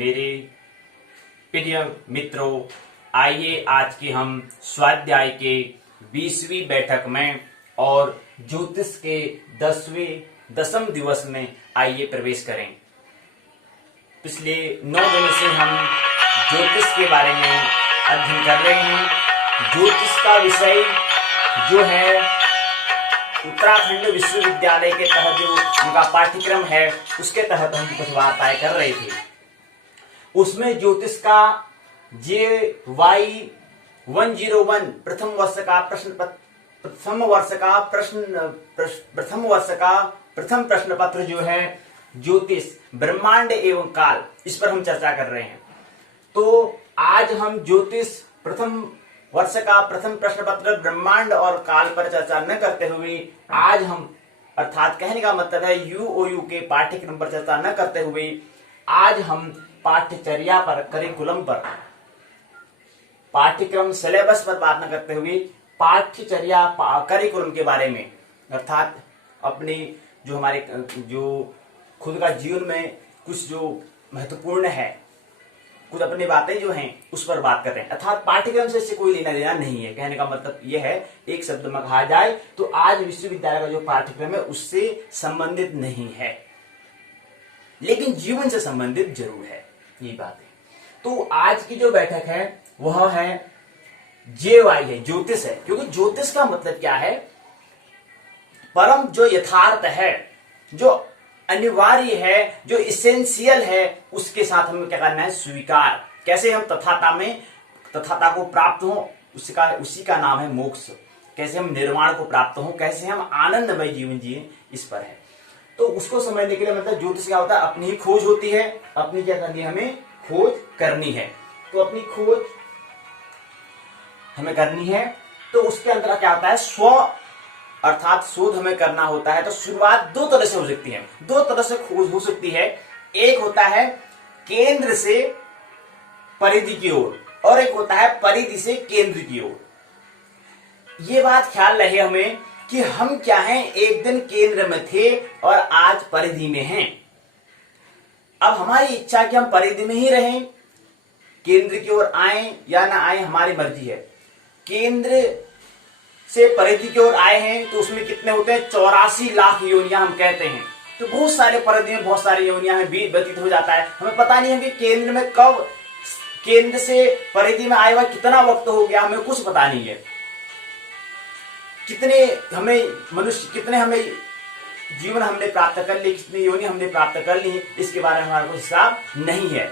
मेरे प्रिय मित्रों, आइए आज के हम स्वाध्याय के 20वीं बैठक में और ज्योतिष के 10वें दिवस में आइए प्रवेश करें। पिछले 9 दिनों से हम ज्योतिष के बारे में अध्ययन कर रहे हैं। ज्योतिष का विषय जो है उत्तराखंड विश्वविद्यालय के तहत जो उनका पाठ्यक्रम है उसके तहत हम कुछ वार्ताएं कर रहे थे। उसमें ज्योतिष का JY 101 प्रथम प्रश्न पत्र जो है ज्योतिष ब्रह्मांड एवं काल, इस पर हम चर्चा कर रहे हैं। तो आज हम ज्योतिष प्रथम वर्ष का प्रथम प्रश्न पत्र ब्रह्मांड और काल पर चर्चा न करते हुए आज हम, अर्थात कहने का मतलब है UOU के पाठ्यक्रम पर चर्चा न करते हुए आज हम पाठ्यचर्या पर, करिकुलम पर, पाठ्यक्रम सिलेबस पर बात न करते हुए पाठ्यचर्या करिकुलम के बारे में, अर्थात अपने जो हमारे जो खुद का जीवन में कुछ जो महत्वपूर्ण है, कुछ अपनी बातें जो हैं उस पर बात कर रहे हैं। अर्थात पाठ्यक्रम से इससे कोई लेना देना नहीं है। कहने का मतलब यह है, एक शब्द में कहा जाए तो आज विश्वविद्यालय का जो पाठ्यक्रम है उससे संबंधित नहीं है, लेकिन जीवन से संबंधित जरूर है, ये बात है। तो आज की जो बैठक है वह है JY है, ज्योतिष है। क्योंकि ज्योतिष का मतलब क्या है? परम जो यथार्थ है, जो अनिवार्य है, जो इसेंशियल है, उसके साथ हमें क्या करना है? स्वीकार। कैसे हम तथाता को प्राप्त हो, उसी का नाम है मोक्ष। कैसे हम निर्वाण को प्राप्त हो, कैसे हम आनंदमय जीवन जिए, इस पर है। तो उसको समझने के लिए मतलब ज्योतिष क्या होता है? अपनी ही खोज होती है। अपनी क्या करनी है? हमें खोज करनी है। तो अपनी खोज हमें करनी है। तो उसके अंदर क्या होता है? स्व अर्थात शोध हमें करना होता है। तो शुरुआत दो तरह से हो सकती है, दो तरह से खोज हो सकती है। एक होता है केंद्र से परिधि की ओर, और एक होता है परिधि से केंद्र की ओर। ये बात ख्याल रहे हमें कि हम क्या हैं? एक दिन केंद्र में थे और आज परिधि में हैं। अब हमारी इच्छा कि हम परिधि में ही रहें, केंद्र की ओर आए या ना आए, हमारी मर्जी है। केंद्र से परिधि की ओर आए हैं तो उसमें कितने होते हैं? 84 लाख योनियां हम कहते हैं। तो बहुत सारे परिधि में बहुत सारी योनियां हमें व्यतीत हो जाता है। हमें पता नहीं है कि केंद्र में कब, केंद्र से परिधि में आए हुआ कितना वक्त हो गया, हमें कुछ पता नहीं है। कितने हमें जीवन हमने प्राप्त कर ली, कितनी योनि हमने प्राप्त कर ली, इसके बारे में हमारा कोई हिसाब नहीं है।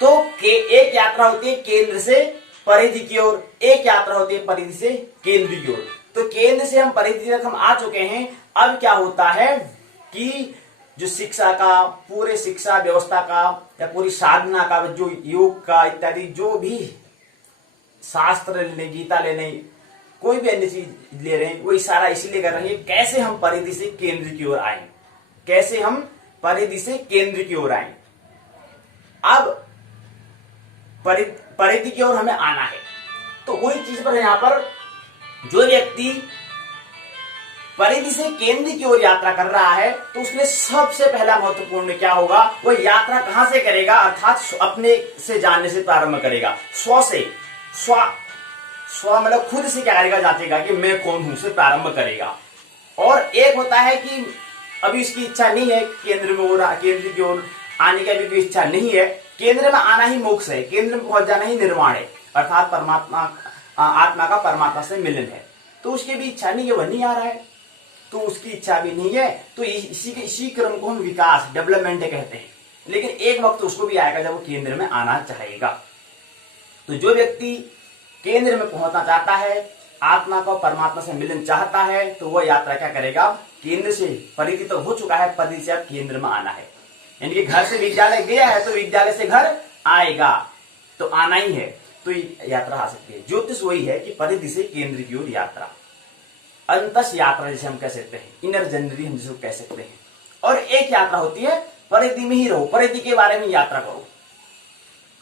तो एक यात्रा होती है केंद्र से परिधि की ओर, एक यात्रा होती है परिधि से केंद्र की ओर। तो केंद्र से हम परिधि तक हम आ चुके हैं। अब क्या होता है कि जो शिक्षा का, पूरे शिक्षा व्यवस्था का या पूरी साधना का, जो योग का इत्यादि जो भी शास्त्र लेने, गीता लेने, कोई भी अन्य चीज ले रहे हैं, वो इशारा इसीलिए कर रहे हैं कैसे हम परिधि से केंद्र की ओर आए, कैसे हम परिधि से केंद्र की ओर आए। अब परिधि की ओर हमें आना है। तो वही चीज पर यहां पर जो व्यक्ति परिधि से केंद्र की ओर यात्रा कर रहा है तो उसमें सबसे पहला महत्वपूर्ण क्या होगा? वो यात्रा कहां से करेगा? अर्थात अपने से जानने से प्रारंभ करेगा। स्व मतलब खुद से क्या करेगा? जांचेगा कि मैं कौन हूं से प्रारंभ करेगा। और एक होता है कि अभी इसकी इच्छा नहीं है केंद्र की ओर आने की, अभी कोई इच्छा नहीं है। केंद्र में आना ही मोक्ष है, केंद्र में पहुंच जाना ही निर्वाण है, अर्थात परमात्मा, आत्मा का परमात्मा से मिलन है। तो उसकी भी इच्छा नहीं है, वह नहीं आ रहा है, तो उसकी इच्छा भी नहीं है। तो इसी क्रम को हम विकास, डेवलपमेंट कहते हैं। लेकिन एक वक्त उसको भी आएगा जब वो केंद्र में आना चाहेगा। तो जो व्यक्ति केंद्र में पहुंचना चाहता है, आत्मा को परमात्मा से मिलन चाहता है, तो वह यात्रा क्या करेगा? केंद्र से परिधि तो हो चुका है, परिधि से अब केंद्र में आना है। यानी कि घर से विद्यालय गया है तो विद्यालय से घर आएगा, तो आना ही है, तो यात्रा आ सकती है। ज्योतिष वही है कि परिधि से केंद्र की ओर यात्रा, अंतस यात्रा जिसे हम कह सकते हैं, इनर जर्नी हम जिसको कह सकते हैं। और एक यात्रा होती है परिधि में ही रहो, परिधि के बारे में यात्रा करो।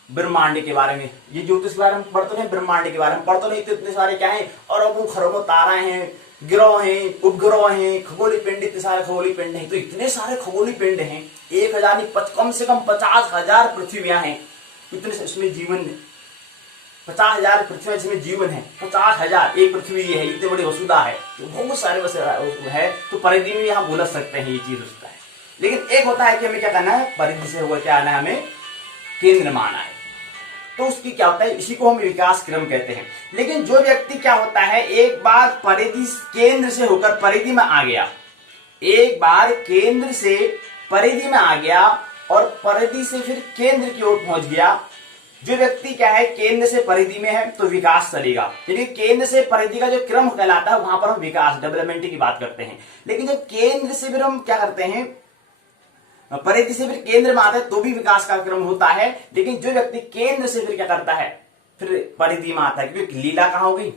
ब्रह्मांड के बारे में, ये ज्योतिष के बारे में पढ़ तो नहीं, ब्रह्मांड के बारे में पढ़ तो नहीं, तो इतने सारे क्या है अरबों खरबों ताराएं हैं, ग्रह हैं, उपग्रह हैं, खगोलीय पिंड, इतने सारे खगोलीय पिंड हैं। तो इतने सारे खगोलीय पिंड हैं, 1000 नहीं कम से कम 50,000 पृथ्वियां हैं। इतने इसमें जीवन 50,000 पृथ्वी जिसमें जीवन है, 50,000 एक पृथ्वी ये है, इतनी बड़ी वसुधा है, तो बहुत सारे है। तो परिधि में यहाँ भूल सकते हैं, ये चीज होता है। लेकिन एक होता है कि हमें क्या करना है, परिधि से होकर क्या आना है, हमें केंद्र में आना है। तो उसकी क्या होता है, इसी को हम विकास क्रम कहते हैं। लेकिन जो व्यक्ति क्या होता है, एक बार परिधि केंद्र से होकर परिधि में आ गया, एक बार केंद्र से परिधि में आ गया और परिधि से फिर केंद्र की ओर पहुंच गया, जो व्यक्ति क्या है केंद्र से परिधि में है तो विकास चलेगा। यानी केंद्र से परिधि का जो क्रम कहलाता है, वहां पर हम विकास डेवलपमेंट की बात करते हैं। लेकिन जब केंद्र से फिर हम क्या करते हैं, परिधि से फिर केंद्र में आता है तो भी विकास का क्रम होता है। लेकिन जो व्यक्ति केंद्र से फिर क्या करता है, फिर परिधि में आता है, क्योंकि लीला कहां होगी,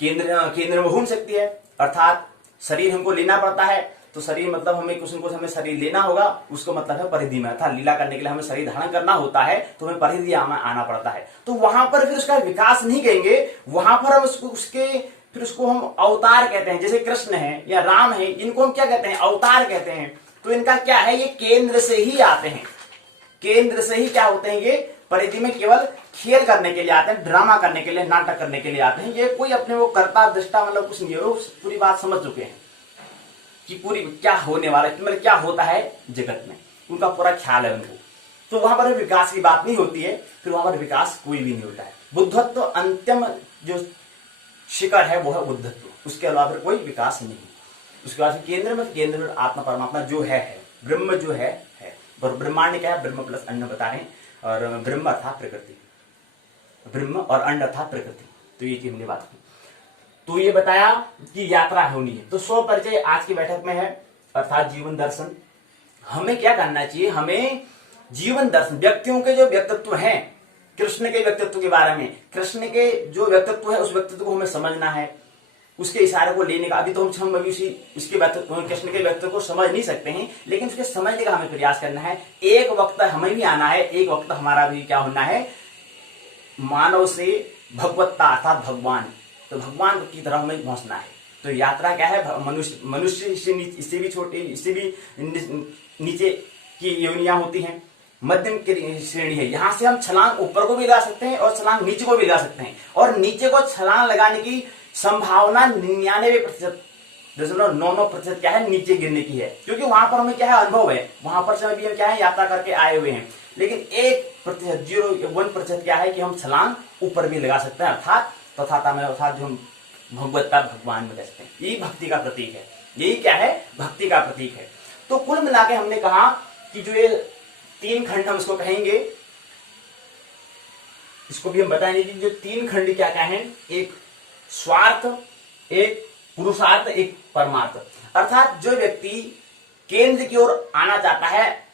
केंद्र में घूम सकती है। अर्थात शरीर हमको लेना पड़ता है, तो शरीर मतलब हमें कुछ न कुछ हमें शरीर लेना होगा, उसको मतलब है परिधि में। अर्थात लीला करने के लिए हमें शरीर धारण करना होता है, तो हमें परिधि आना पड़ता है। तो वहां पर फिर उसका विकास नहीं कहेंगे, वहां पर हम उसको हम अवतार कहते हैं। जैसे कृष्ण है या राम है, इनको हम क्या कहते हैं, अवतार कहते हैं। तो इनका क्या है, ये केंद्र से ही आते हैं, केंद्र से ही क्या होते हैं, ये परिधि में केवल खेल करने के लिए आते हैं, ड्रामा करने के लिए, नाटक करने के लिए आते हैं। ये कोई अपने वो कर्ता दृष्टा मतलब कुछ नहीं, पूरी बात समझ चुके हैं कि पूरी क्या होने वाला है, मतलब क्या होता है जगत में, उनका पूरा ख्याल है उनको। तो वहां पर विकास की बात नहीं होती है, फिर वहां पर विकास कोई भी नहीं होता है। बुद्धत्व अंतिम जो शिखर है वो है बुद्धत्व, उसके अलावा फिर कोई विकास नहीं। उसके बाद केंद्र में आत्मा परमात्मा जो है ब्रह्म जो है। और ब्रह्मांड क्या है, ब्रह्म प्लस अन्न बता रहे हैं, और ब्रह्म अर्थात प्रकृति, ब्रह्म और अन्न अर्थात प्रकृति। तो ये चीज हमने बात की। तो ये बताया कि यात्रा होनी है। तो स्व परिचय आज की बैठक में है, अर्थात जीवन दर्शन। हमें क्या करना चाहिए, हमें जीवन दर्शन, व्यक्तियों के जो व्यक्तित्व हैं, कृष्ण के व्यक्तित्व के बारे में, कृष्ण के जो व्यक्तित्व है उस व्यक्तित्व को हमें समझना है, उसके इशारे को लेने का। अभी तो हम अभी इसके व्यक्तित्व, कृष्ण के व्यक्तित्व को समझ नहीं सकते हैं, लेकिन उसके समझने का हमें प्रयास करना है। एक वक्त हमें भी आना है, एक वक्त हमारा भी क्या होना है, मानव से भगवत्ता अर्थात भगवान, तो भगवान की तरह हमें पहुंचना है। तो यात्रा क्या है, मनुष्य इससे भी छोटी, इससे भी नीचे की योनियां होती हैं, मध्यम की श्रेणी है। यहां से हम छलांग ऊपर को भी लगा सकते हैं और छलांग नीचे को भी लगा सकते हैं, और नीचे को छलांग लगाने की संभावना 99.99% क्या है, नीचे गिरने की है, क्योंकि वहां पर हमें क्या है, अनुभव है, वहां पर से अभी हम क्या है, यात्रा करके आए हुए हैं। लेकिन 1% 0.1% क्या है कि हम छलांग ऊपर भी लगा सकते हैं, अर्थात तथाता में, अर्थात जो हम भगवत्ता भगवान में कहते हैं। यही भक्ति का प्रतीक है, यही क्या है, भक्ति का प्रतीक है। तो कुल मिला के हमने कहा कि जो ये 3 खंड हम इसको कहेंगे, इसको भी हम बताएंगे कि जो 3 खंड क्या क्या है, एक स्वार्थ, एक पुरुषार्थ, एक परमार्थ। अर्थात जो व्यक्ति केंद्र की ओर आना चाहता है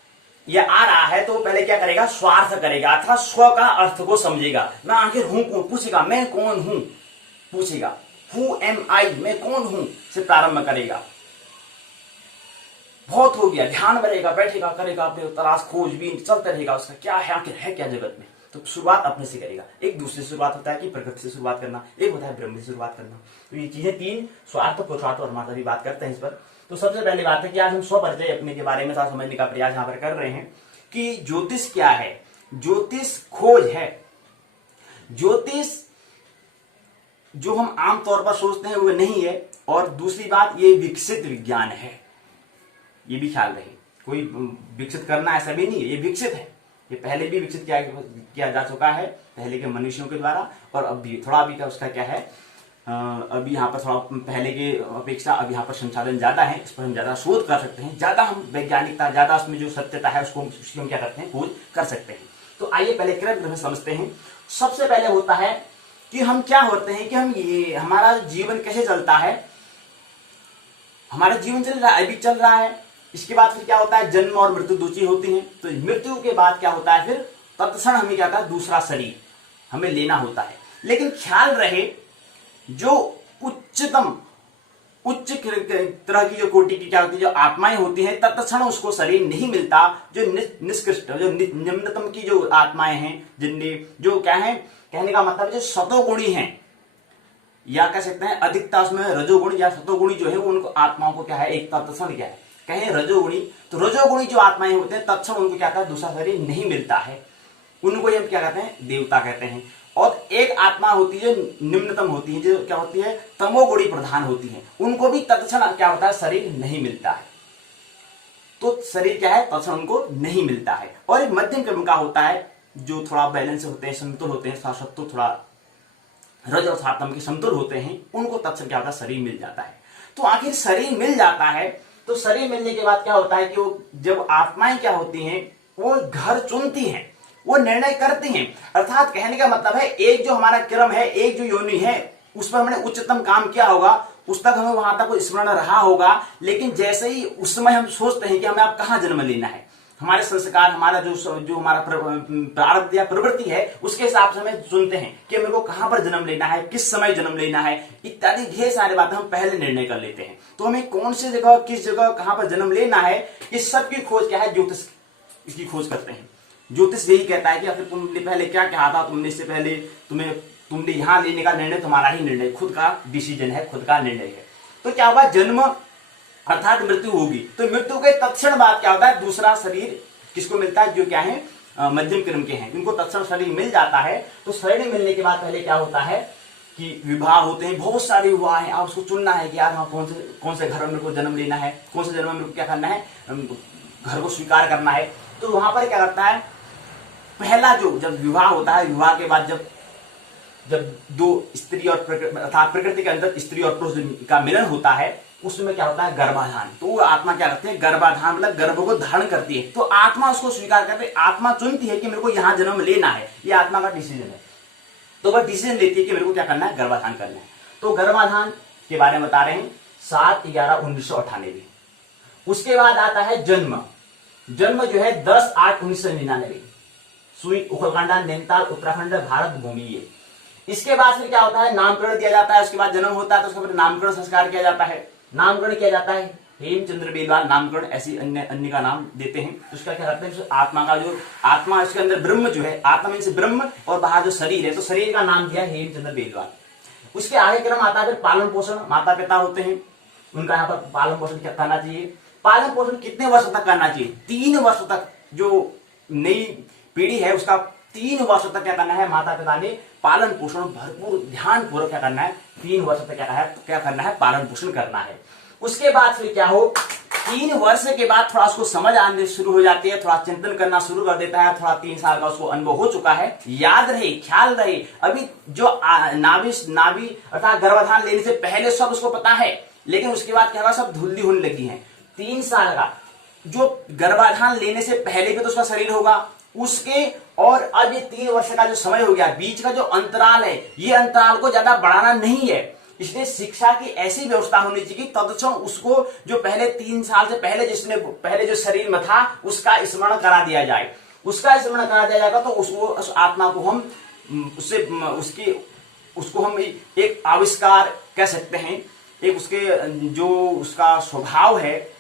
या आ रहा है, तो पहले क्या करेगा, स्वार्थ करेगा, अर्थात स्व का अर्थ को समझेगा। मैं आखिर हूं कौन, पूछेगा मैं कौन हूं, पूछेगा हु एम आई, मैं कौन हूं से प्रारंभ करेगा। बहुत हो गया, ध्यान बढ़ेगा, बैठेगा, करेगा, अपने तलाश खोजबीन चलता रहेगा, उसका क्या है, आखिर है क्या जगत में। तो शुरुआत अपने से करेगा। एक दूसरे से शुरुआत होता है कि प्रकृति से शुरुआत करना, एक होता है ब्रह्म से शुरुआत करना। तो ये चीजें 3 स्वार्थ, पुरुषार्थ और परमार्थ भी बात करते हैं इस पर। तो सबसे पहली बात है कि आज हम स्व परिचय अपने के बारे में थोड़ा समझने का प्रयास यहाँ पर कर रहे हैं कि ज्योतिष क्या है। ज्योतिष खोज है, ज्योतिष जो हम आमतौर पर सोचते हैं वो नहीं है, और दूसरी बात ये विकसित विज्ञान है, ये भी ख्याल रहे। कोई विकसित करना ऐसा भी नहीं है, ये विकसित है, ये पहले भी विकसित किया जा चुका है, पहले के मनुष्यों के द्वारा, और अब भी थोड़ा अभी का उसका क्या है, अभी यहाँ पर थोड़ा पहले के अपेक्षा अब यहाँ पर संसाधन ज्यादा है, इस पर हम ज्यादा शोध कर सकते हैं, ज्यादा हम वैज्ञानिकता, ज्यादा उसमें जो सत्यता है उसको हम क्या करते हैं, खोज कर सकते हैं। तो आइए पहले क्रम में समझते हैं। सबसे पहले होता है कि हम क्या होते हैं कि हम ये हमारा जीवन कैसे चलता है। हमारा जीवन चल रहा है, अभी चल रहा है, इसके बाद फिर क्या होता है, जन्म और मृत्यु 2 चीज होती हैं। तो मृत्यु के बाद क्या होता है, फिर तत्क्षण हमें क्या होता है, दूसरा शरीर हमें लेना होता है। लेकिन ख्याल रहे, जो उच्चतम उच्च तरह की जो कोटि की क्या होती है, जो आत्माएं होती हैं, तत्क्षण उसको शरीर नहीं मिलता। जो निष्कृष्ट, जो निम्नतम की जो आत्माएं हैं, जिनमें जो क्या है, कहने का मतलब जो सतोगुणी हैं, या कह सकते हैं अधिकता उसमें रजोगुणी या सतोगुणी जो है, वो उनको आत्माओं को क्या है, एक तत्क्षण क्या है, कहें रजोगुणी, तो रजोगुणी जो आत्माएं होते हैं तत्क्षण उनको क्या कहते हैं, दूसरा शरीर नहीं मिलता है, उनको हम क्या कहते हैं, देवता कहते हैं। और एक आत्मा होती है निम्नतम होती है, जो क्या होती है, तमोगुणी प्रधान होती है, उनको भी तत्क्षण क्या होता है, शरीर नहीं मिलता है। तो शरीर क्या है, तत्क्षण उनको नहीं मिलता है। और एक मध्यम क्रम का होता है, जो थोड़ा बैलेंस होते हैं, समतुल होते हैं, सत्व थोड़ा रज और सात्वम के समतुल होते हैं, उनको तत्क्षण क्या होता है, शरीर मिल जाता है। तो आखिर शरीर मिल जाता है, तो शरीर मिलने के बाद क्या होता है कि वो जब आत्माएं क्या होती हैं, वो घर चुनती हैं, वो निर्णय करती हैं। अर्थात कहने का मतलब है, एक जो हमारा क्रम है, एक जो योनि है, उस पर हमने उच्चतम काम किया होगा, उस तक हमें वहां तक कोई स्मरण रहा होगा, लेकिन जैसे ही उस समय हम सोचते हैं कि हमें अब कहां जन्म लेना है, हमारे संस्कार, हमारा जो हमारा प्रारब्ध या प्रवृत्ति है, उसके हिसाब से हमें चुनते हैं कि मेरे को कहां पर जन्म लेना है, किस समय जन्म लेना है, इत्यादि ढेर सारी बातें हम पहले निर्णय कर लेते हैं। तो हमें कौन सी जगह, किस जगह, कहां पर जन्म लेना है, इस सब की खोज क्या है, ज्योतिष इसकी खोज करते हैं। ज्योतिष यही कहता है कि आखिर तुमने पहले क्या कहा था, तुमने इससे पहले तुमने यहां लेने का निर्णय तुम्हारा ही निर्णय, खुद का डिसीजन है, खुद का निर्णय है। तो क्या हुआ, जन्म अर्थात मृत्यु होगी, तो मृत्यु के तत्क्षण बाद क्या होता है, दूसरा शरीर किसको मिलता है, जो क्या है मध्यम क्रम के हैं, उनको तत्क्षण शरीर मिल जाता है। तो शरीर मिलने के बाद पहले क्या होता है कि विवाह होते हैं, बहुत सारे विवाह हैं, आप उसको चुनना है कि यार हाँ कौन से घर में मेरे को जन्म लेना है, कौन से जन्म में मेरे को क्या करना है, घर को स्वीकार करना है। तो वहां पर क्या करता है, पहला जो जब विवाह होता है, विवाह के बाद जब दो स्त्री और अर्थात प्रकृति के अंदर स्त्री और पुरुष का मिलन होता है, उसमें क्या होता है, गर्भाधान। तो आत्मा क्या करती है, गर्भाधान मतलब गर्भ को धारण करती है। तो आत्मा उसको स्वीकार करती है, आत्मा चुनती है कि मेरे को यहां जन्म लेना है, ये आत्मा का डिसीजन है। तो वह डिसीजन लेती है कि मेरे को क्या करना है, गर्भाधान करना है। तो गर्भाधान के बारे में बता रहे हैं 7/11/1998। उसके बाद आता है जन्म। जन्म जो है 10/8/1999, सुई उखलकांडा, नैनीताल, उत्तराखंड, भारत भूमि ये। इसके बाद फिर क्या होता है, नामकरण दिया जाता है। उसके बाद जन्म होता है तो उसके बाद नामकरण संस्कार किया जाता है। नामकरण किया जाता है, हेमचंद्र बेलवाल नामकरण, ऐसी अन्य का नाम देते हैं। तो उसका क्या करते हैं, आत्मा का जो आत्मा, इसके अंदर ब्रह्म जो है, आत्मा में से ब्रह्म और बाहर जो शरीर है, तो शरीर का नाम दिया हेमचंद्र बेलवाल। उसके आगे क्रम आता है फिर पालन पोषण, माता पिता होते हैं, उनका यहाँ पर पालन पोषण क्या करना चाहिए। पालन पोषण कितने वर्ष तक करना चाहिए, 3 वर्ष तक। जो नई पीढ़ी है उसका 3 वर्ष तक क्या करना है, माता पिता ने पालन पोषण भरपूर ध्यान पूर्वक क्या करना है, 3 वर्ष तक क्या करना है, पालन पोषण करना है। उसके बाद फिर क्या हो, 3 वर्ष के बाद थोड़ा उसको समझ आने शुरू हो जाती है, थोड़ा चिंतन करना शुरू कर देता है, थोड़ा 3 साल का उसको अनुभव हो चुका है, याद रहे, ख्याल रहे। अभी जो नाभि अर्थात गर्भाधान लेने से पहले सब उसको पता है, लेकिन उसके बाद क्या होगा, सब धुल्ली होने लगी है। 3 साल का जो गर्भाधान लेने से पहले भी तो उसका शरीर होगा, उसके और अब ये 3 वर्ष का जो समय हो गया, बीच का जो अंतराल है, ये अंतराल को ज्यादा बढ़ाना नहीं है। इसलिए शिक्षा की ऐसी व्यवस्था होनी चाहिए कि तत्क्षण उसको जो पहले 3 साल से पहले जो शरीर में था, उसका स्मरण करा दिया जाए। उसका स्मरण करा दिया जाएगा तो उस आत्मा को हम उसको हम एक आविष्कार कह सकते हैं। एक उसके जो उसका स्वभाव है,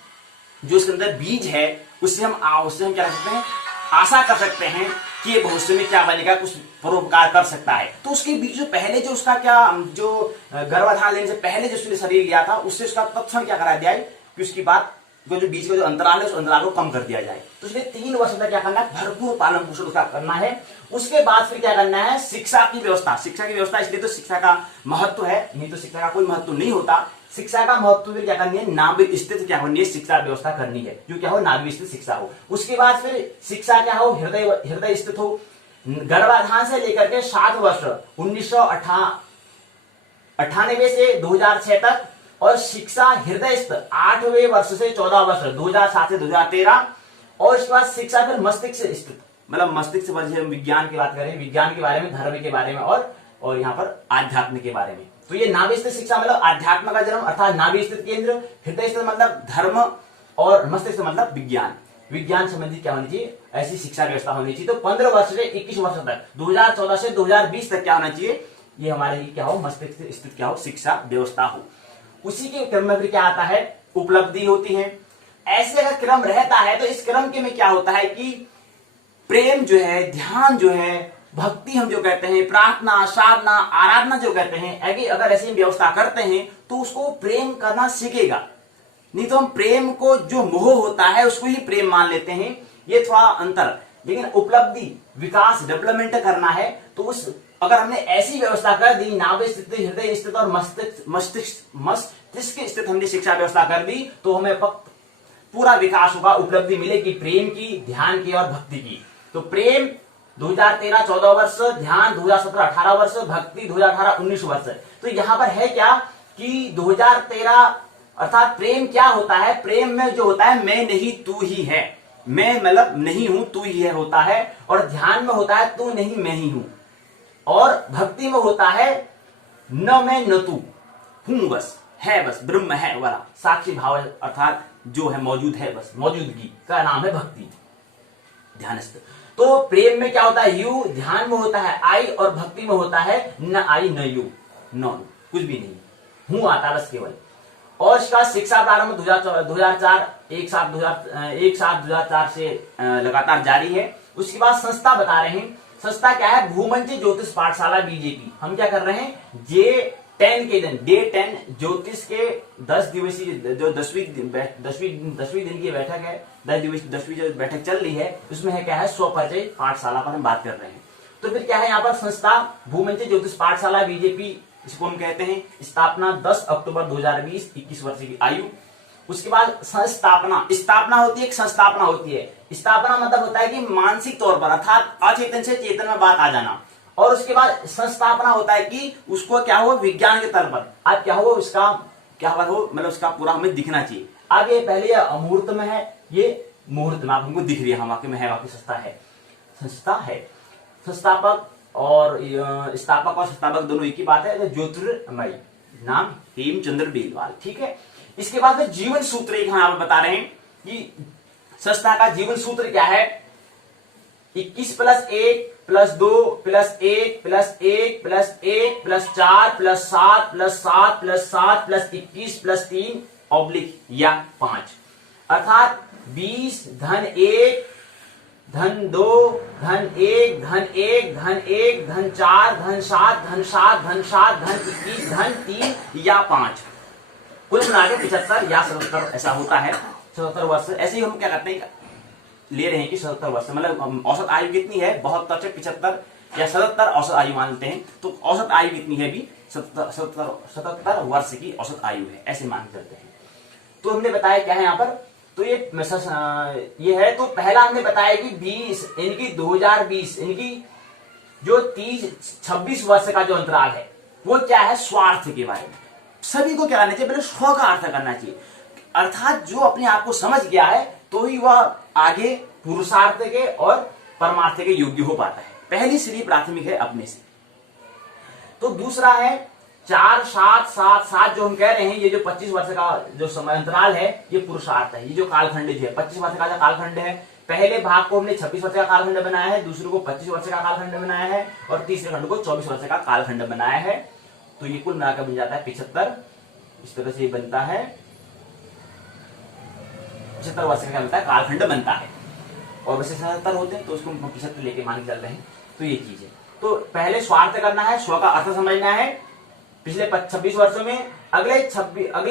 जो उसके अंदर बीज है, उससे हम क्या कर सकते हैं, आशा कर सकते हैं कि ये भविष्य में क्या बनेगा, कुछ परोपकार कर सकता है। तो उसके बीच जो पहले जो उसका क्या जो गर्भाधान लेने से पहले जो उसने शरीर लिया था, उससे उसका तत्क्षण क्या करा दिया है कि उसकी बात जो बीच का जो अंतराल है, उस अंतराल को कम कर दिया जाए। तो इसलिए 3 वर्ष तक क्या करना है, भरपूर पालन पोषण उसका करना है। उसके बाद फिर क्या करना है, शिक्षा की व्यवस्था। शिक्षा की व्यवस्था इसलिए तो शिक्षा का महत्व है, नहीं तो शिक्षा का कोई महत्व नहीं होता। शिक्षा का महत्व फिर क्या करनी है, नाभि स्थित क्या होनी है, शिक्षा व्यवस्था करनी है, जो क्या हो, नाभि स्थित शिक्षा हो। उसके बाद फिर शिक्षा क्या हो, हृदय स्थित हो। गर्भाधान से लेकर के 7 वर्ष 1998 से 2006 तक, और शिक्षा हृदय स्थित 8वें वर्ष से 14 वर्ष 2007 से 2013। और इसके बाद शिक्षा फिर मस्तिष्क स्थित, मतलब मस्तिष्क पर हम विज्ञान की बात करें, विज्ञान के बारे में, धर्म के बारे में और यहाँ पर आध्यात्म के बारे में। तो ये नाभि स्थित शिक्षा मतलब आध्यात्म का जन्म, अर्थात नाभि स्थित केंद्र, हृदय स्थित मतलब धर्म, और मस्तिष्क मतलब विज्ञान संबंधी क्या होनी चाहिए, ऐसी शिक्षा व्यवस्था होनी चाहिए। तो 15 वर्ष से 21 वर्ष तक, 2014 से 2020 तक क्या होना चाहिए, ये हमारे क्या हो, मस्तिष्क स्थित क्या हो, शिक्षा व्यवस्था हो। उसी के क्रम में फिर क्या आता है, उपलब्धि होती है। ऐसे अगर क्रम रहता है तो इस क्रम के में क्या होता है कि प्रेम जो है, ध्यान जो है, भक्ति हम जो कहते हैं, प्रार्थना, साधना, आराधना जो कहते हैं, अगर ऐसी व्यवस्था करते हैं तो उसको प्रेम करना सीखेगा। नहीं तो हम प्रेम को जो मोह होता है उसको ही प्रेम मान लेते हैं, ये थोड़ा अंतर। लेकिन उपलब्धि, विकास, डेवलपमेंट करना है तो उस अगर हमने ऐसी व्यवस्था कर दी, नाभि स्थित, हृदय स्थित और मस्तिष्क स्थित हमने शिक्षा व्यवस्था कर दी तो हमें पूरा विकास होगा, उपलब्धि मिलेगी प्रेम की, ध्यान की और भक्ति की। तो प्रेम 2013 14 वर्ष, ध्यान 2017 18 वर्ष, भक्ति 2018 19 वर्ष। तो यहां पर है क्या कि 2013 अर्थात प्रेम क्या होता है, प्रेम में जो होता है मैं नहीं तू ही है, मैं मतलब नहीं हूं तू ही है होता है, और ध्यान में होता है तू नहीं मैं ही हूं, और भक्ति में होता है न मैं न तू हूं, बस है, बस ब्रह्म है वाला साक्षी भाव, अर्थात जो है मौजूद है, बस मौजूदगी का नाम है भक्ति, ध्यानस्थ। तो प्रेम में क्या होता है, यू, ध्यान में होता है आई, और भक्ति में होता है न आई न यू, नॉन, कुछ भी नहीं, हूं आता बस केवल। और इसका शिक्षा प्रारंभ 2004 एक साथ 2004 से लगातार जारी है। उसके बाद संस्था बता रहे हैं, संस्था क्या है, भूमंत्री ज्योतिष पाठशाला बीजेपी। हम क्या कर रहे हैं, J10 के दिन, डे 10 ज्योतिष के 10 दिवसीय जो 10वीं दिन की बैठक है, 10वीं जो बैठक चल रही है, उसमें है क्या है, स्वपरिचय पाठशाला पर हम बात कर रहे हैं। तो फिर क्या है यहाँ पर, संस्था भूमंत्री ज्योतिष पाठशाला बीजेपी, इसको हम कहते हैं। स्थापना 10 अक्टूबर 2020, 21 वर्ष की आयु। उसके बाद स्थापना होती है, एक संस्थापना होती है। स्थापना मतलब होता है कि मानसिक तौर पर अर्थात अचेतन से चेतन में बात आ जाना, और उसके बाद संस्थापना होता है कि उसको क्या हो, विज्ञान के तल पर आज क्या हो, इसका क्या हो, मतलब उसका पूरा हमें दिखना चाहिए। अब ये पहले ये अमूर्त में है, ये मुहूर्त में आप हमको दिख रही है, हम वाक्य में है, वाक्य संस्था है। संस्थापक और स्थापक और संस्थापक दोनों एक ही बात है। ज्योतिर्मय नाम हेमचंद्र बेलवाल, ठीक है। इसके बाद में जीवन सूत्र एक हम बता रहे हैं कि संस्था का जीवन सूत्र क्या है, 21 + 1 + 2 + 1 + 1 + 1 + 4 + 7 + 7 + 7 + 21 + 3 या 5, अर्थात 20 धन 1 धन 2 धन 1 धन 1 धन 1 धन 4 धन 7 धन 7 धन 7 धन 21 धन 3 या 5, कुल मिला के 75 या 77 ऐसा होता है। 77 वर्ष ऐसे ही हम क्या करते हैं, ले रहे हैं कि 77 वर्ष मतलब औसत आयु कितनी है, 72 से 75 या 77 औसत आयु मानते हैं। तो औसत आयु कितनी है भी, 77 वर्ष की औसत आयु है, ऐसे मान चलते हैं। तो हमने बताया क्या है यहाँ पर, तो ये है। तो पहला हमने बताया कि 2020 इनकी जो 26 वर्ष का जो अंतराल है वो क्या है, स्वार्थ के बारे में सभी को क्या करना चाहिए, पहले स्व का अर्थ करना चाहिए, अर्थात जो अपने आप को समझ गया है तो ही वह आगे पुरुषार्थ के और परमार्थ के योग्य हो पाता है। पहली सीढ़ी प्राथमिक है अपने से। तो दूसरा है 4 7 7 7 जो हम कह रहे हैं, ये जो 25 वर्ष का जो समय अंतराल है ये पुरुषार्थ है। ये जो कालखंड जो है 25 वर्ष का जो कालखंड है, पहले भाग को हमने 26 वर्ष का कालखंड बनाया है, दूसरे को 25 वर्ष का कालखंड बनाया है, और तीसरे खंड को 24 वर्ष का कालखंड बनाया है। तो ये कुल मिलाकर बन जाता है 75। इस तरह से ये बनता है 75 वर्ष का बनता है, कालखंड बनता है। और वैसे 77 होते हैं तो उसको 75 लेके मान के चल रहे हैं। तो ये चीज है। तो पहले स्वार्थ करना है, स्व का अर्थ समझना है पिछले 26 वर्षों में, अगले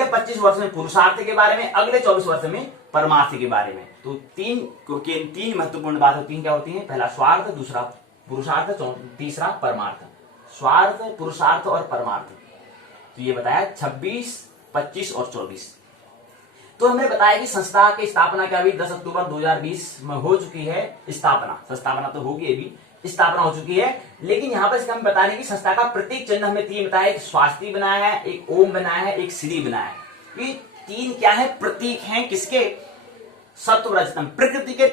25 वर्ष में पुरुषार्थ के बारे में, अगले 24 वर्ष में परमार्थ के बारे में। तो तीन महत्वपूर्ण बात होती है, क्या होती है, पहला स्वार्थ, दूसरा पुरुषार्थ, तीसरा परमार्थ। स्वार्थ, पुरुषार्थ और परमार्थ, तो ये बताया 26 25 और 24। तो हमने बताया कि संस्था की स्थापना क्या हुई, 10 अक्टूबर 2020 में हो चुकी है स्थापना तो होगी, अभी स्थापना हो चुकी है। लेकिन यहाँ पर इसका हम बता रहे हैं कि संस्था का प्रतीक चिन्ह हमने 3 बताया, एक स्वास्ति बनाया है, एक ओम बनाया है, एक श्री बनाया है। ये 3 क्या है, प्रतीक हैं किसके, सत्व रजतम, प्रकृति के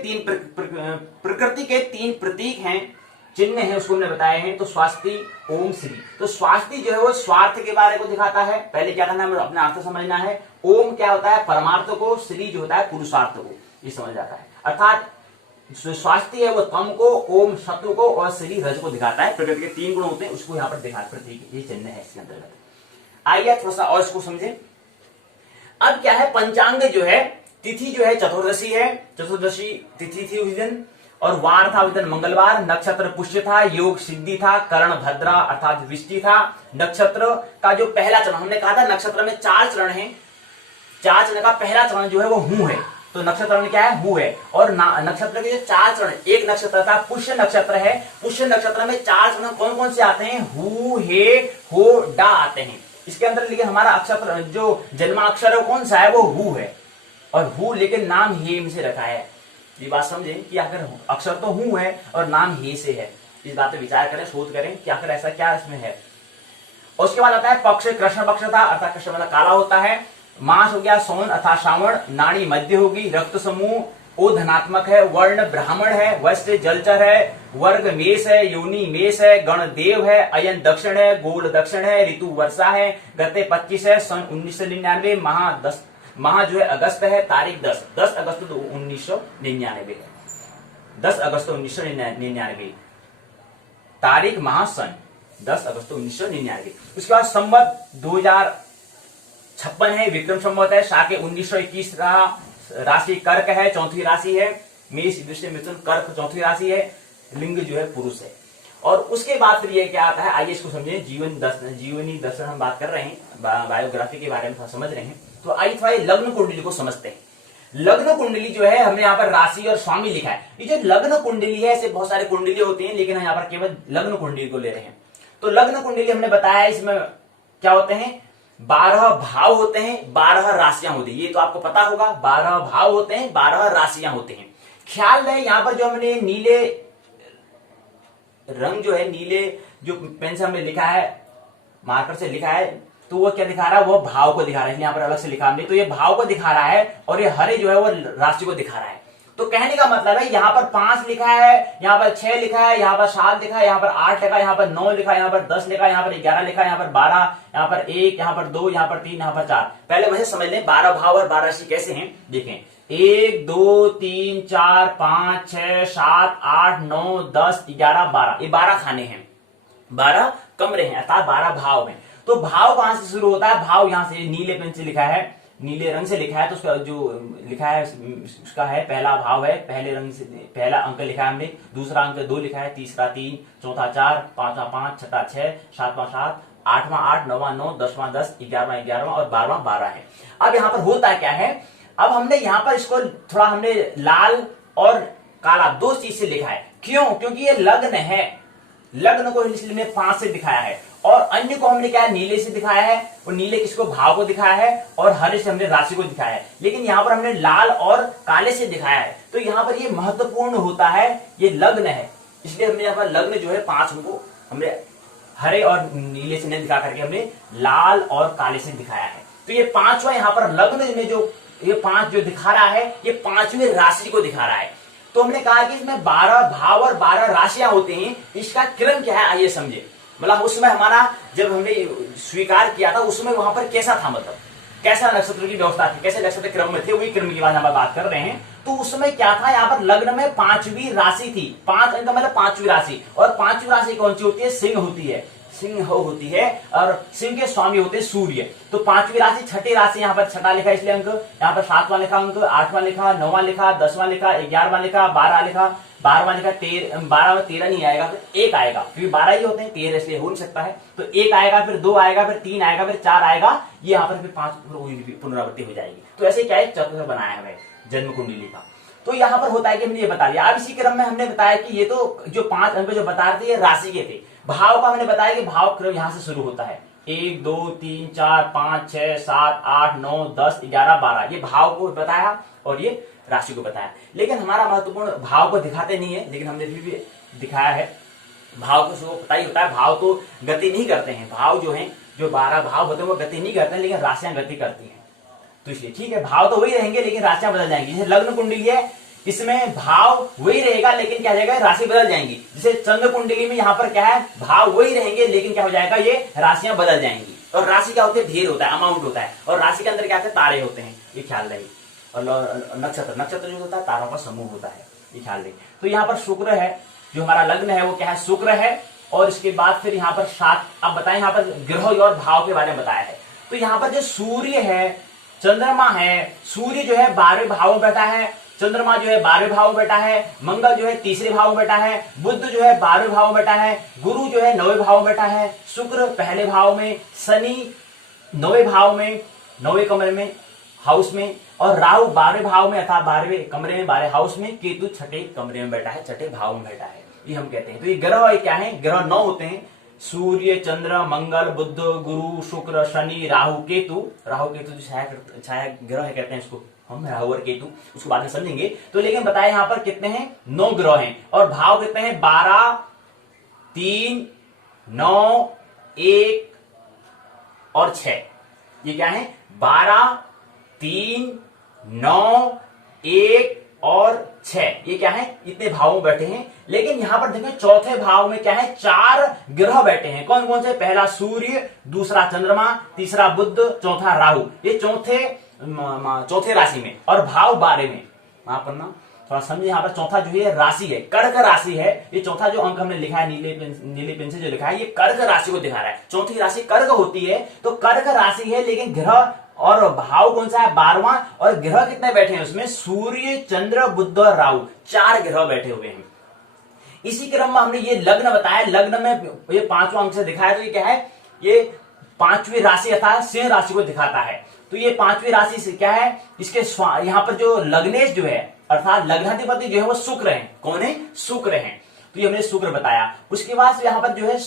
3 प्रतीक हैं, चिन्ह है, उसको हमने बताए हैं। तो स्वास्ति, ओम, श्री। तो स्वास्ति जो है वो स्वार्थ के बारे को दिखाता है, पहले क्या करना है, अपना अर्थ समझना है। ओम क्या होता है, परमार्थ को, श्री जो होता है पुरुषार्थ को, ये समझ जाता है। अर्थात स्वास्थ्य है वो तम को, ओम सत्व को और श्री रज को दिखाता है। प्रकृति के 3 गुण होते हैं, उसको यहाँ पर दिखा प्रतीक, ये चिन्ह है इसके अंतर्गत। आइए थोड़ा सा और इसको समझे। अब क्या है, पंचांग जो है, तिथि जो है चतुर्दशी है, चतुर्दशी तिथि थी उस दिन, और वार था उस दिन मंगलवार, नक्षत्र पुष्य था, योग सिद्धि था, करण भद्रा अर्थात वृष्टि था। नक्षत्र का जो पहला चरण, हमने कहा था नक्षत्र में 4 चरण है, 4 चरण का पहला चरण जो है वो हूं है, तो नक्षत्र क्या है, हूं है। और नक्षत्र के जो 4 चरण, एक नक्षत्र था पुष्य नक्षत्र है, पुष्य नक्षत्र में 4 चरण कौन कौन से आते हैं, हु, हे, हो, डा आते हैं। इसके अंदर लेकिन हमारा अक्षर जो जन्माक्षर है वो कौन सा है, वो हु है, और हु लेकिन नाम हे से रखा है। ये बात समझे कि आखिर अक्षर तो हूं है और नाम हे से है। इस बात पे विचार करें, शोध करें कि आखिर ऐसा क्या इसमें है। और उसके बाद आता है पक्ष, कृष्ण पक्ष था, अर्थात कृष्ण मतलब काला होता है। मास हो गया सोन अर्थात श्रावण, नाड़ी मध्य होगी, रक्त समूह ओ धनात्मक है, वर्ण ब्राह्मण है, वैश्य जलचर है, वर्ग मेष है, योनि मेष है, गण देव है, अयन दक्षिण है, गोल दक्षिण है, ऋतु वर्षा है, गते 25 है, सन 1999, माह जो है अगस्त है, तारीख 10 अगस्त 1999 है, 10 अगस्त 1999, तारीख माह सन 10 अगस्त 1999। उसके बाद संवत 2056 है, विक्रम संवत है, शाके 1921 रहा, राशि कर्क है, चौथी राशि है, मेष वृश्चिक मिथुन कर्क चौथी राशि है, लिंग जो है पुरुष है। और उसके बाद फिर ये क्या आता है, आइए इसको समझिए। जीवनी दर्शन हम बात कर रहे हैं, बायोग्राफी के बारे में समझ रहे हैं, तो आइए थोड़ा लग्न कुंडली को समझते हैं। लग्न कुंडली जो है, हमने यहाँ पर राशि और स्वामी लिखा है। ये जो लग्न कुंडली है, ऐसे बहुत सारे कुंडली होती हैं, लेकिन हम यहाँ पर केवल लग्न कुंडली को ले रहे हैं। तो लग्न कुंडली हमने बताया, इसमें क्या होते हैं, 12 भाव होते हैं, 12 राशियां होती है, ये तो आपको पता होगा। 12 भाव होते हैं, 12 राशियां होते हैं। ख्याल रहे, यहां पर जो हमने नीले रंग जो है, नीले जो पेन से हमने लिखा है, मार्कर से लिखा है, तो वो क्या दिखा रहा है, वो भाव को दिखा रहा है। यहाँ पर अलग से लिखा हमने, तो ये भाव को दिखा रहा है, और ये हरे जो है वो राशि को दिखा रहा है। तो कहने का मतलब है, यहाँ पर 5 लिखा है, यहाँ पर 6 लिखा है, यहाँ पर 7 लिखा है, यहाँ पर 8 लिखा है, यहाँ पर 9 लिखा है, यहाँ पर 10 लिखा है, यहाँ पर 11 लिखा है, यहाँ पर 12, यहाँ पर 1, यहाँ पर 2, यहाँ पर 3, यहाँ पर 4। पहले वैसे समझ लें 12 भाव और 12 राशि कैसे हैं, देखें। 1 2 3 4 5 6 7 8 9 10 11 12, ये 12 खाने हैं, 12 कमरे हैं, अर्थात 12 भाव हैं। तो भाव कहां से शुरू होता है, भाव यहां से नीले पेन से लिखा है, नीले रंग से लिखा है, तो उसका जो लिखा है उसका है पहला भाव है, पहले रंग से पहला अंक लिखा है हमने, दूसरा अंक 2 लिखा है, तीसरा 3, चौथा 4, पांचवा 5, छठा 6, सातवां 7, आठवां 8, नौवां 9, 10वां 10, 11वां 11 और 12वां 12 है। अब यहाँ पर होता क्या है, अब हमने यहाँ पर इसको थोड़ा हमने लाल और काला 2 चीज से लिखा है। क्यों, क्योंकि ये लग्न है, लग्न को इसलिए 5 से दिखाया है, और अन्य को हमने क्या है, नीले से दिखाया है, और नीले किसको, भाव को दिखाया है, और हरे से हमने राशि को दिखाया है। लेकिन यहाँ पर हमने लाल और काले से दिखाया है, तो यहाँ पर ये महत्वपूर्ण होता है, ये लग्न है, इसलिए हमने यहाँ पर लग्न जो है 5 को हमने हरे और नीले से नहीं दिखा करके हमने लाल और काले से दिखाया है। तो ये 5वां यहाँ पर लग्न में जो ये 5 जो दिखा रहा है, ये 5वीं राशि को दिखा रहा है। तो हमने कहा कि इसमें 12 भाव और 12 राशियां होती हैं, इसका क्रम क्या है आइए समझे। मतलब उसमें हमारा जब हमने स्वीकार किया था, उसमें वहां पर कैसा था, मतलब कैसा नक्षत्र की व्यवस्था थी, कैसे नक्षत्र क्रम में थे, वही क्रम की हम बात कर रहे हैं। तो उसमें क्या था, यहाँ पर लग्न में 5वीं राशि थी, 5 अंक मतलब 5वीं राशि, और 5वीं राशि कौन सी होती है, सिंह होती है, सिंह होती है, और सिंह के स्वामी होते हैं सूर्य। तो 5वीं राशि, छठी राशि, यहाँ पर छठा लिखा इसलिए अंक, यहाँ पर 7वां लिखा अंक, 8वां लिखा, 9वां लिखा, 10वां लिखा, 11वां लिखा, 12 लिखा, 12वां लिखा, 12 में 13 नहीं आएगा, फिर 1 आएगा, क्योंकि 12 ही होते हैं, 13 इसलिए हो नहीं सकता है। तो 1 आएगा, फिर 2 आएगा, फिर 3 आएगा, फिर 4 आएगा, ये यहाँ पर फिर 5 पुनरावृत्ति हो जाएगी। तो ऐसे क्या है, चक्र बनाया है जन्म कुंडली का। तो यहाँ पर होता है कि हमने ये बता दिया। अब इसी क्रम में हमने बताया कि ये तो जो 5 अंक जो बता रहे थे, ये राशि के थे। भाव का हमने बताया कि भाव क्रम यहां से शुरू होता है, 1 2 3 4 5 6 7 8 9 10 11 12, ये भाव को बताया और ये राशि को बताया। लेकिन हमारा महत्वपूर्ण भाव को दिखाते नहीं है, लेकिन हमने फिर भी दिखाया है। भाव को पता ही होता है, भाव तो गति नहीं करते हैं, भाव जो है, जो 12 भाव होते हैं वो गति नहीं करते हैं, लेकिन राशियां गति करती हैं। तो इसलिए ठीक है, भाव तो वही रहेंगे, लेकिन राशियां बदल जाएंगी। जैसे लग्न कुंडली है, इसमें भाव वही रहेगा, लेकिन क्या हो जाएगा, राशि बदल जाएंगी। जैसे चंद्र कुंडली में यहाँ पर क्या है, भाव वही रहेंगे, लेकिन क्या हो जाएगा, ये राशियां बदल जाएंगी। और राशि क्या होती है, ढेर होता है, अमाउंट होता है, और राशि के अंदर क्या होता है, तारे होते हैं, ये ख्याल रहे। और नक्षत्र जो होता है, तारों का समूह होता है, ये ख्याल रहे। तो यहाँ पर शुक्र है, जो हमारा लग्न है वो क्या है, शुक्र है। और इसके बाद फिर यहाँ पर 7, अब बताएं यहाँ पर ग्रह और भाव के बारे में बताया है। तो यहाँ पर जो सूर्य है चंद्रमा है, सूर्य जो है 12वें भाव में बैठा है, चंद्रमा जो है 12वें भाव में बैठा है, मंगल जो है तीसरे भाव में बैठा है, बुध जो है 12वें भाव में बैठा है, गुरु जो है 9वें भाव में बैठा है, शुक्र पहले भाव में, शनि 9वें भाव में, 9वें कमरे में, हाउस में, और राहु 12वें भाव में अर्थात 12वें कमरे में, 12 हाउस में, केतु छठे कमरे में बैठा है, छठे भाव में बैठा है, ये हम कहते हैं। तो ये ग्रह क्या है, ग्रह 9 होते हैं, सूर्य, चंद्र, मंगल, बुध, गुरु, शुक्र, शनि, राहु, केतु। राहु केतु जो छाया ग्रह कहते हैं इसको हम, राहु और केतु, उसको बाद में समझेंगे। तो लेकिन बताए यहाँ पर कितने हैं, 9 ग्रह हैं, और भाव कितने हैं, 12, 3, 9, 1 और 6। ये क्या है, 12, 3, 9, 1 और 6, ये क्या है, इतने भावों में बैठे हैं। लेकिन यहां पर देखें चौथे भाव में क्या है, 4 ग्रह बैठे हैं। कौन कौन से, पहला सूर्य, दूसरा चंद्रमा, तीसरा बुध, चौथा राहु, ये चौथे राशि में, और भाव 12 में। वहां पर ना थोड़ा समझिए, यहाँ पर चौथा जो है राशि है, कर्क राशि है। ये चौथा जो अंक हमने लिखा है नीले पेन से जो लिखा है, ये कर्क राशि को दिखा रहा है। चौथी राशि कर्क होती है, तो कर्क राशि है, लेकिन ग्रह और भाव कौन सा है, 12वां, और ग्रह कितने बैठे हैं उसमें, सूर्य, चंद्र, बुध और राहु, 4 ग्रह बैठे हुए हैं। इसी क्रम में हमने ये लग्न बताया, लग्न में ये 5वां अंक से दिखाया, तो ये क्या है, ये 5वीं राशि अर्थात सिंह राशि को दिखाता है। तो ये 5वीं राशि से क्या है, इसके यहाँ पर जो लग्नेश जो है अर्थात लग्नाधिपति जो है वो शुक्र है। कौन है, शुक्र है। तो ये हमने शुक्र बताया। उसके बाद यहाँ पर जो है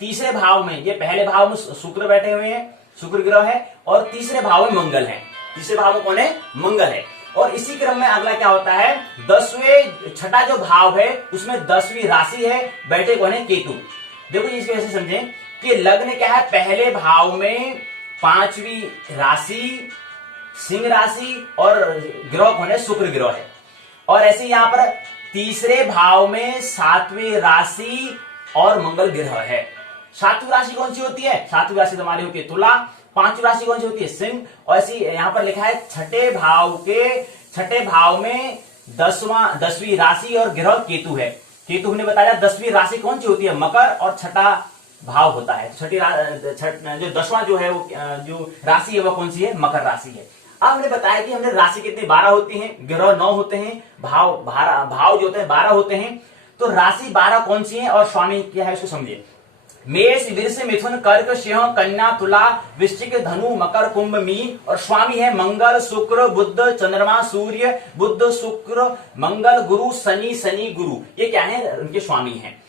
तीसरे भाव में, ये पहले भाव में शुक्र बैठे हुए हैं, शुक्र ग्रह है, और तीसरे भाव में मंगल है। तीसरे भाव में कौन है, मंगल है। और इसी क्रम में अगला क्या होता है, 10वें, छठा जो भाव है उसमें 10वीं राशि है, बैठे कौन है, केतु। देखो इसको ऐसे समझें कि लग्न क्या है, पहले भाव में 5वीं राशि सिंह राशि, और ग्रह कौन है, शुक्र ग्रह है। और ऐसे यहां पर तीसरे भाव में 7वीं राशि और मंगल ग्रह है। 7वीं राशि कौन सी होती है, 7वीं राशि हमारी होती है तुला। 5वीं राशि कौन सी होती है, सिंह। और ऐसी यहां पर लिखा है छठे भाव में 10वीं राशि और ग्रह केतु है। केतु हमने बताया 10वीं राशि कौन सी होती है, मकर, और छठा भाव होता है। जो 10वां जो है वो जो राशि है वो कौन सी है, मकर राशि है। अब हमने बताया कि हमने राशि कितनी 12 होती हैं, ग्रह 9 होते हैं, भाव जो होते हैं 12 होते हैं। तो राशि 12 कौन सी है और स्वामी क्या है, उसको समझिए। मेष, वृष, मिथुन, कर्क, सिंह, कन्या, तुला, वृश्चिक, धनु, मकर, कुंभ, मीन, और स्वामी है मंगल, शुक्र, बुध, चंद्रमा, सूर्य, बुध, शुक्र, मंगल, गुरु, शनि, गुरु। ये क्या है, उनके स्वामी हैं।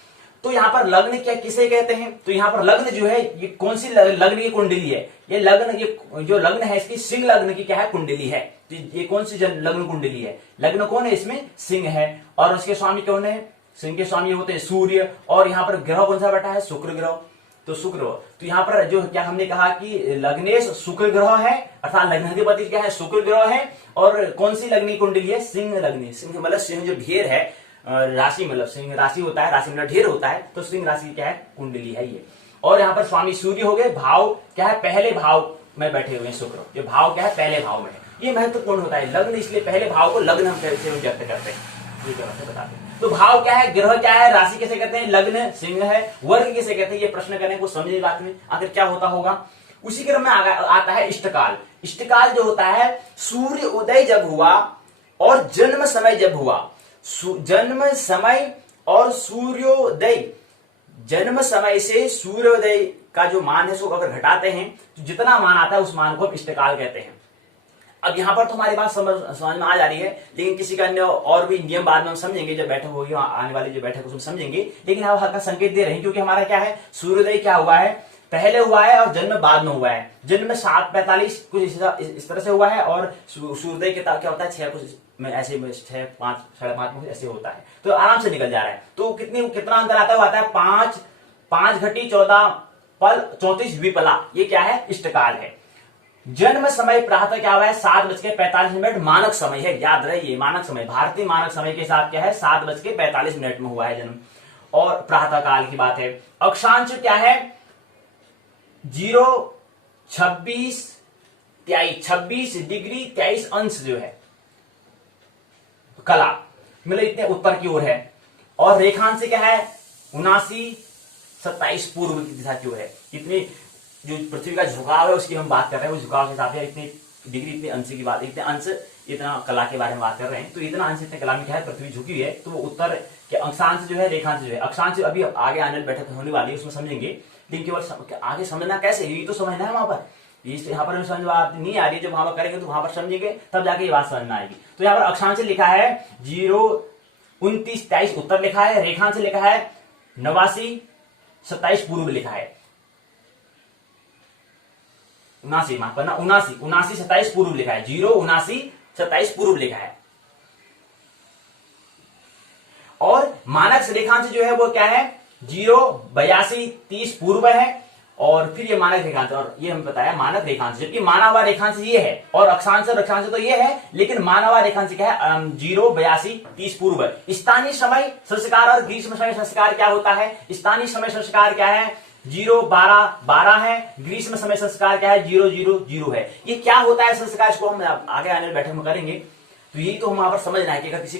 तो यहाँ पर लग्न क्या किसे कहते हैं, तो यहाँ पर लग्न जो है ये कौन सी लग्न की कुंडली है, ये लग्न, ये जो लग्न है इसकी सिंह लग्न की क्या है, कुंडली है। तो ये कौन सी लग्न कुंडली है, लग्न कौन है इसमें, सिंह है। और उसके स्वामी कौन है, सिंह के स्वामी होते हैं सूर्य। और यहाँ पर ग्रह कौन सा बैठा है, शुक्र ग्रह। तो शुक्र, तो यहाँ पर जो क्या हमने कहा कि लग्नेश शुक्र ग्रह है, अर्थात लग्नाधिपति क्या है, शुक्र ग्रह है। और कौन सी लग्नी कुंडली है, सिंह लग्नी। सिंह मतलब सिंह जो ढेर है, राशि मतलब सिंह राशि होता है, राशि मतलब ढेर होता है, तो सिंह राशि क्या है, कुंडली है ये। और यहाँ पर स्वामी सूर्य हो गए, भाव क्या है, पहले भाव में बैठे हुए हैं शुक्र। ये भाव क्या है, पहले भाव में है। ये महत्वपूर्ण होता है लग्न, इसलिए पहले भाव को लग्न हम कैसे व्यक्त करते हैं, ये क्या बताते हैं। तो भाव क्या है, ग्रह क्या है, राशि किसे कहते हैं, लग्न सिंह है, वर्ग किसे कहते हैं, ये प्रश्न करने को समझे बात में आखिर क्या होता होगा। उसी क्रम में आता है इष्टकाल। इष्टकाल जो होता है, सूर्य उदय जब हुआ और जन्म समय जब हुआ, जन्म समय और सूर्योदय, जन्म समय से सूर्योदय का जो मान है उसको अगर घटाते हैं तो जितना मान आता है उस मान को हम इष्टकाल कहते हैं। अब यहां पर तो हमारी बात समझ में आ जा रही है, लेकिन किसी का अन्य और भी नियम बाद में हम समझेंगे, जब बैठक होगी आने वाली जो बैठक उसमें समझेंगे। लेकिन हम हल्का संकेत दे रहे हैं क्योंकि हमारा क्या है, सूर्योदय क्या हुआ है, पहले हुआ है और जन्म बाद में हुआ है। जन्म 7:45 कुछ इस तरह से हुआ है, और सूर्योदय क्या होता है 6 कुछ में ऐसे 6, 5, 5:30 ऐसे होता है, तो आराम से निकल जा रहा है। तो कितना अंतर आता है, वो आता है 5 घटी 14 पल 34 विपला। ये क्या है, इष्टकाल है। जन्म समय प्रातः क्या हुआ है, 7:45 मानक समय है, याद रहिए मानक समय, भारतीय मानक समय के साथ क्या है, 7:45 में हुआ है जन्म, और प्रातः काल की बात है। अक्षांश क्या है, 0, 26 डिग्री 23 अंश जो है कला, मतलब इतने उत्तर की ओर है। और रेखांश क्या है, 79, 27 पूर्व की दिशा की ओर है। इतनी जो पृथ्वी का झुकाव है उसकी हम बात कर रहे हैं, उस झुकाव के हिसाब से इतनी डिग्री इतने अंश की बात, इतने अंश इतना कला के बारे में बात कर रहे हैं, तो इतना अंश इतने कला में क्या है, पृथ्वी झुकी हुई है, तो वो उत्तर के अक्षांश जो है, रेखांश जो है, अक्षांश अभी आगे आने वाली बैठक होने वाली है उसमें समझेंगे, लेकिन केवल आगे समझना कैसे, ये तो समझना है वहां पर, यहाँ पर समझ बात नहीं आ रही है, जब वहां पर करेंगे तो वहां पर समझेंगे तब जाके ये बात समझ में आएगी। तो यहाँ पर अक्षांश लिखा है 0, 29, 23 उत्तर लिखा है, रेखांश लिखा है 89, 27 पूर्व लिखा है, 79 माफ करना 79, 79, 27 पूर्व लिखा है, 0, 79, 27 पूर्व लिखा है। और मानक रेखांश जो है वो क्या है, 0, 82, 30 पूर्व है, और फिर ये मानक रेखांश, और ये हमें बताया मानक रेखांश, जबकि माना हुआ रेखांश ये है, और अक्षांश और अक्षांश तो ये है, लेकिन माना हुआ रेखांश क्या है, 0, 82, 30 पूर्व। स्थानीय समय संस्कार और ग्रीष्म समय संस्कार क्या होता है, स्थानीय समय संस्कार क्या है, 0, 12, 12 है, ग्रीष्म समय संस्कार क्या है, 0, 0, 0 है। ये क्या होता है संस्कार, इसको हम आगे आने वाली बैठक में करेंगे। तो यही तो हम वहां पर समझना है कि अगर किसी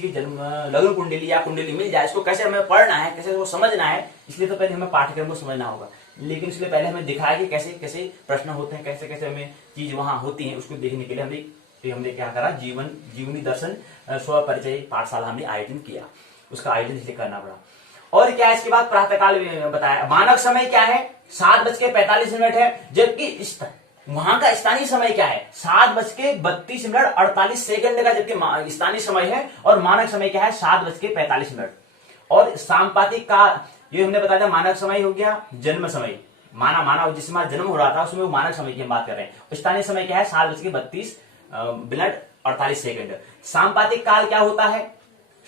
की जन्म लग्न कुंडली या कुंडली मिल जाए, इसको कैसे हमें पढ़ना है, कैसे उसको समझना है, इसलिए तो पहले हमें पाठ्यक्रम को समझना होगा। लेकिन इसलिए पहले हमें दिखाया कि कैसे कैसे प्रश्न होते हैं, कैसे कैसे हमें चीज वहां होती है, उसको देखने के लिए हमने क्या करा, जीवनी दर्शन स्व परिचय पाठशाला हमने आयोजन किया, उसका आयोजन इसलिए करना पड़ा। और क्या इसके बाद प्रातःकाल बताया, मानक समय क्या है, 7:45 है, जबकि वहां का स्थानीय समय क्या है, 7:32 का जबकि स्थानीय समय है, और मानक समय क्या है, 7:45। और सांपातिक काल, ये हमने बताया मानक समय हो गया जन्म समय, माना जिसमें जन्म हो रहा था उसमें वो मानक समय की हम बात कर रहे हैं। स्थानीय समय क्या है, 7:32 सांपातिक काल क्या होता है,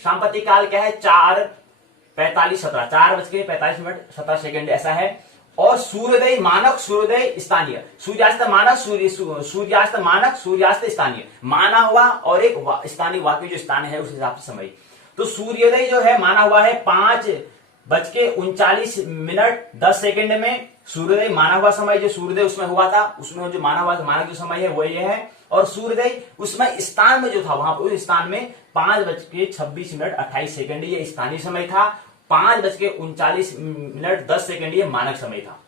सांपातिक काल क्या है, 4:45 ऐसा है। और सूर्योदय मानक, सूर्योदय स्थानीय, सूर्यास्त मानक, सूर्यास्त मानक, सूर्यास्त स्थानीय, माना हुआ और एक स्थानीय वाकई जो स्थान है उस हिसाब से समय। तो सूर्योदय जो है माना हुआ है 5:39 में सूर्योदय माना हुआ समय, जो सूर्योदय उसमें हुआ था, उसमें जो माना हुआ मानक जो समय है वो ये है। और सूर्योदय उसमें स्थान में जो था, वहां पर उस स्थान में 5:26 ये स्थानीय समय था, 5:39 ये मानक समय था।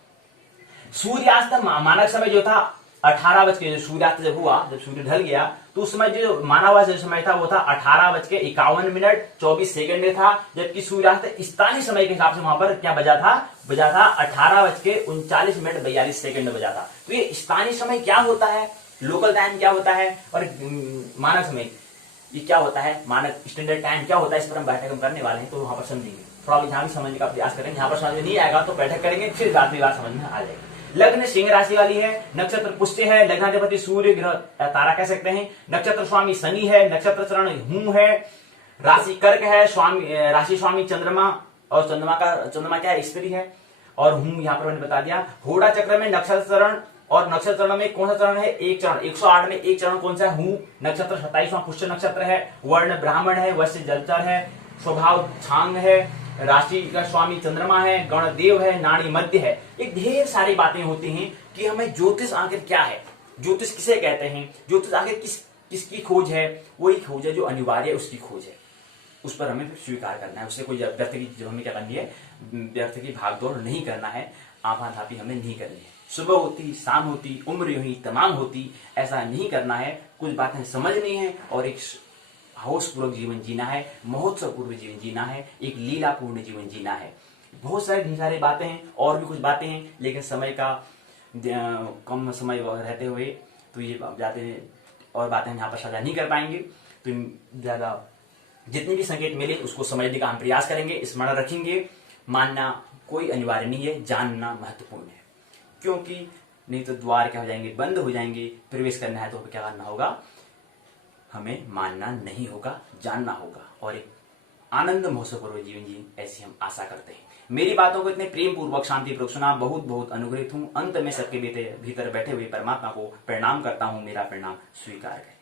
सूर्यास्त मानक समय जो था 18 बजे, जो सूर्यास्त जब हुआ, जब सूर्य ढल गया, तो उस समय जो माना हुआ जो समय था वो था 18:51 था, जबकि सूर्यास्त स्थानीय समय के हिसाब से वहां पर क्या बजा था 18:39 बजा था। तो ये स्थानीय समय क्या होता है, लोकल टाइम क्या होता है, और मानक समय ये क्या होता है, मानक स्टैंडर्ड टाइम क्या होता है, इस पर हम बैठक हम करने वाले हैं, तो वहां पर समझेंगे। थोड़ा यहाँ भी समझने का प्रयास करेंगे, यहाँ पर समझ नहीं आएगा तो बैठक करेंगे, फिर बाद में बात समझ में आ जाएगी। लग्न सिंह राशि वाली है, नक्षत्र पुष्य है, लग्नाधिपति सूर्य ग्रह तारा कह सकते हैं, नक्षत्र स्वामी शनि है, नक्षत्र चरण हूं है, राशि कर्क है, राशि स्वामी चंद्रमा, और चंद्रमा क्या है, स्त्री है, और हूं यहाँ पर मैंने बता दिया। होड़ा चक्र में नक्षत्र चरण, और नक्षत्र चरण में कौन सा चरण है, एक चरण, 108 में एक चरण कौन सा है, हूं। नक्षत्र 27वां पुष्य नक्षत्र है, वर्ण ब्राह्मण है, वैश्य जलचर है, स्वभाव छांग है, राशि का स्वामी चंद्रमा है, गणदेव है, नाड़ी मध्य है। एक ढेर सारी बातें होती हैं कि हमें ज्योतिष आखिर क्या है, ज्योतिष किसे कहते हैं, ज्योतिष आखिर किसकी खोज है, वही खोज है जो अनिवार्य उसकी खोज है, उस पर हमें स्वीकार करना है। उससे कोई व्यर्थ की जो हमें क्या करनी है, व्यर्थ की भागदौड़ नहीं करना है, आपाधापी हमें नहीं करनी है। सुबह होती, शाम होती, उम्र यूं ही तमाम होती, ऐसा नहीं करना है। कुछ बातें समझनी है और एक होशपूर्वक जीवन जीना है, महोत्सव पूर्व जीवन जीना है, एक लीलापूर्ण जीवन जीना है। बहुत सारी बातें हैं, और भी कुछ बातें हैं, लेकिन समय का कम समय रहते हुए तो ये जाते हैं, और बातें हम यहाँ पर साझा नहीं कर पाएंगे। तो ज्यादा जितने भी संकेत मिले उसको समझने का हम प्रयास करेंगे, स्मरण रखेंगे। मानना कोई अनिवार्य नहीं है, जानना महत्वपूर्ण है, क्योंकि नहीं तो द्वार क्या हो जाएंगे, बंद हो जाएंगे। प्रवेश करना है तो क्या करना होगा, हमें मानना नहीं होगा, जानना होगा, और एक आनंद महोत्सवपूर्वक जीवन जी, ऐसी हम आशा करते हैं। मेरी बातों को इतने प्रेम पूर्वक शांति पूर्वक सुना, बहुत बहुत अनुग्रहित हूं। अंत में सबके भीतर बैठे हुए परमात्मा को प्रणाम करता हूं, मेरा प्रणाम स्वीकार करें।